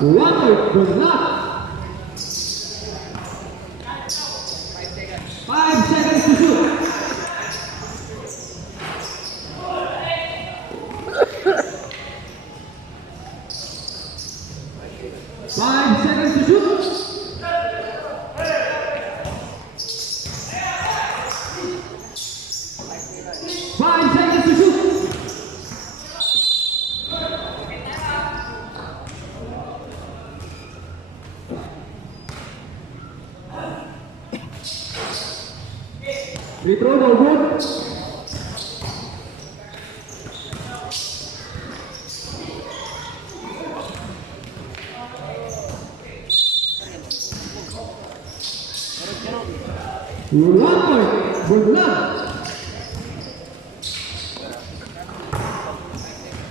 One good luck. 5 seconds to shoot. 5 seconds to shoot. 5 seconds to shoot. Free throw, no good. One point, good luck.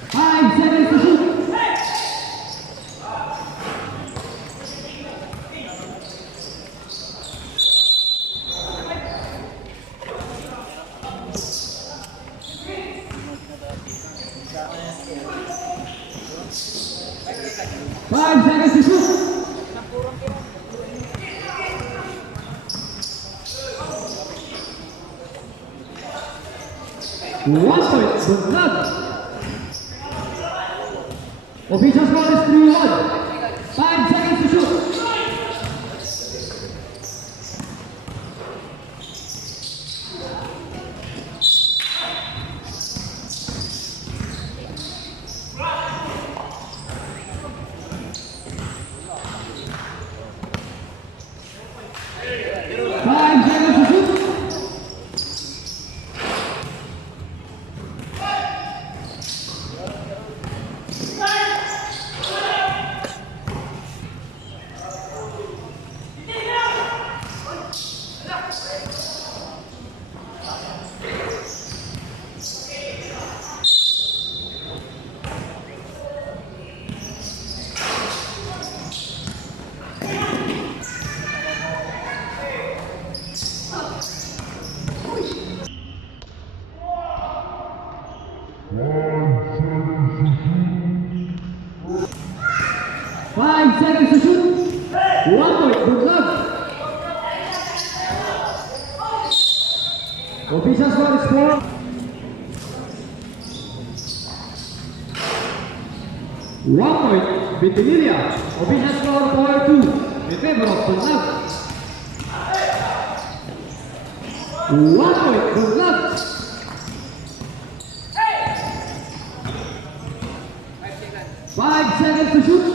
5 seconds to shoot. 5 seconds to shoot. 1 point, good luck. Official score is 3-1. 5 seconds to shoot. 5 seconds to shoot. 5 seconds to shoot. 1 point, good luck. Official score is 4. 1 point, Ventinilla. Official score 4-2 in favor of BUENLAG. 1 point, good luck. 5 seconds to shoot.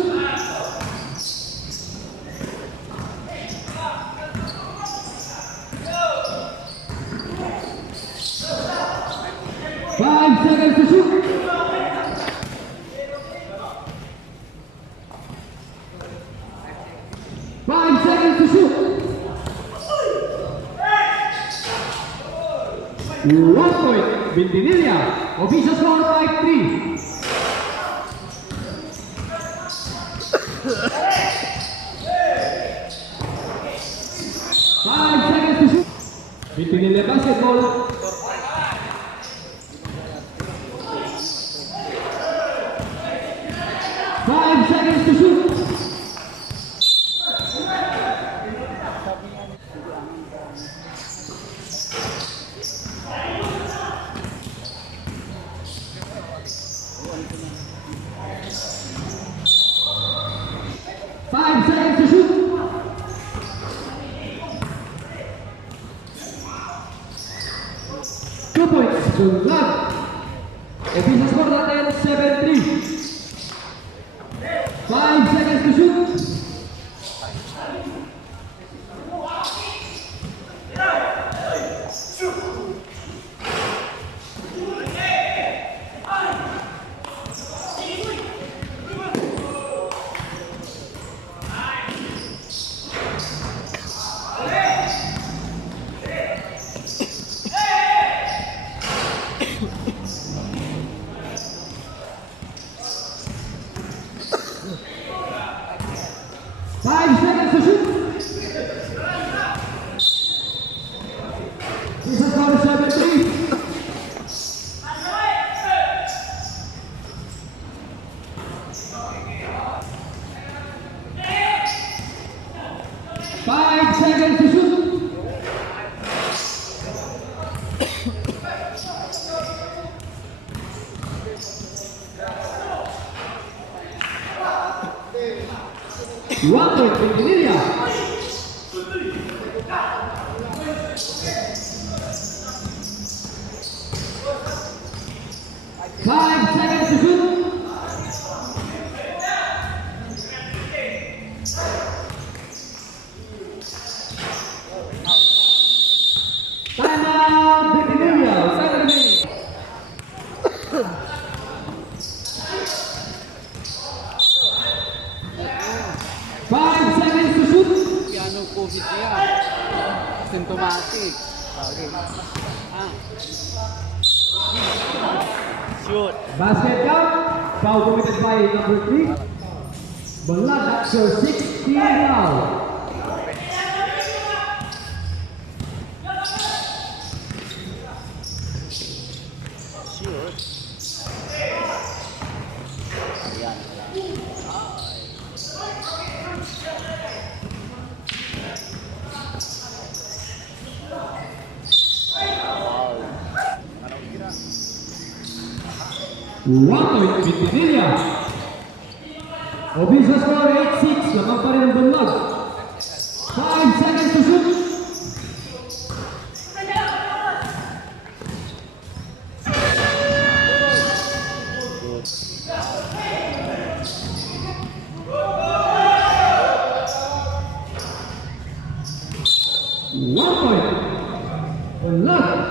5 seconds to shoot. 5 seconds to shoot. 1 point, Ventinilla. Official score 5-3. 5 seconds to shoot. Ventinilla basketball. 5 seconds to shoot. 5 seconds to shoot. 2 points, good luck. Official score natin 7-3. 5 seconds to shoot. 5 shoot. This is score 7-3. Five seconds to shoot. One point, Ventinilla. Five seconds to shoot. Timeout, Ventinilla. 7 minutes. Five seconds to shoot. Piano COVID niya. Symptomatic. Okay. Shoot. Basket count. Foul committed by number 3. Ballerz, that's your 16th foul. Shoot. Ayan. One point, Ventinilla. Official score 8-6. Lamang pa rin ang Ballerz. 5 seconds to shoot. One point. Ballerz.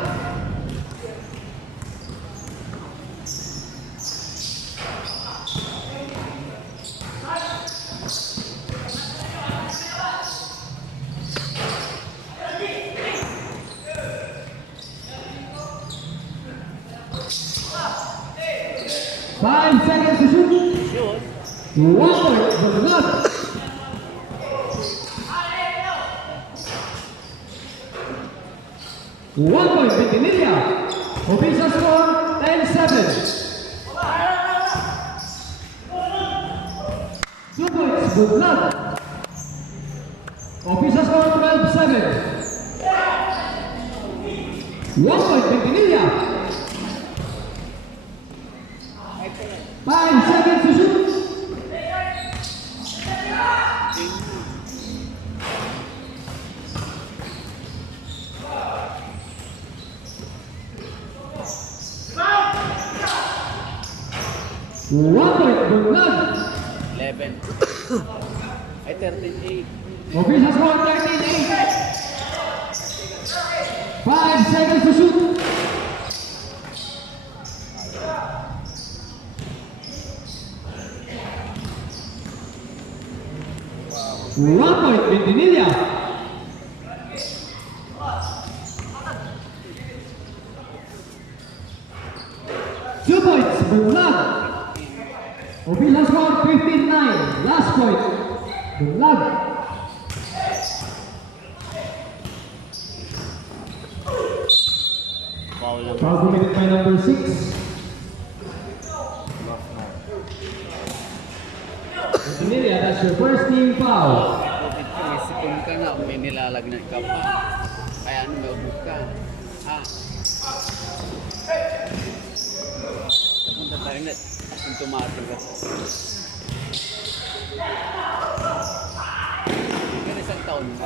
Five seconds to shoot. One point, Ballerz. One point, Ventinilla. Official score 10-7. 2 points, Ballerz. Official score 12-7. 1 point, Ventinilla. 5 seconds to shoot. One point, Ballerz. 11. Ay, 13-8. Official score 13-8. 5 seconds to shoot. One point, Ventinilla. Two points, Ballerz. Official score 15-9. Last point, Ballerz. Foul committed by number 6. Ventinilla, that's your first team foul. May sipon ka na, may nilalagnat ka pa. Kaya ano, may ubog ka. Punta tayo net. Symptomatic ka. Kan isang taon na.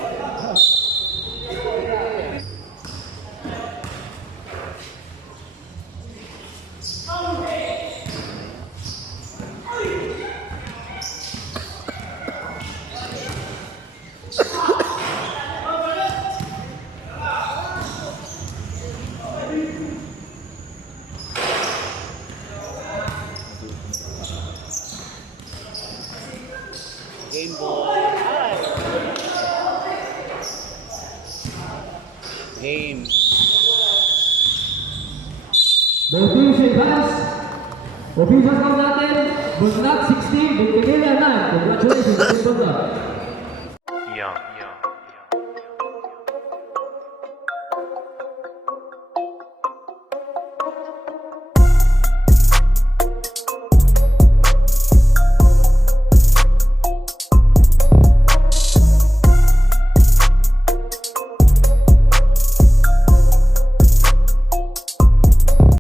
Game ball. Game. Both teams shake hands. Official score natin, Ballerz 16, Ventinilla 9. Congratulations, Ballerz.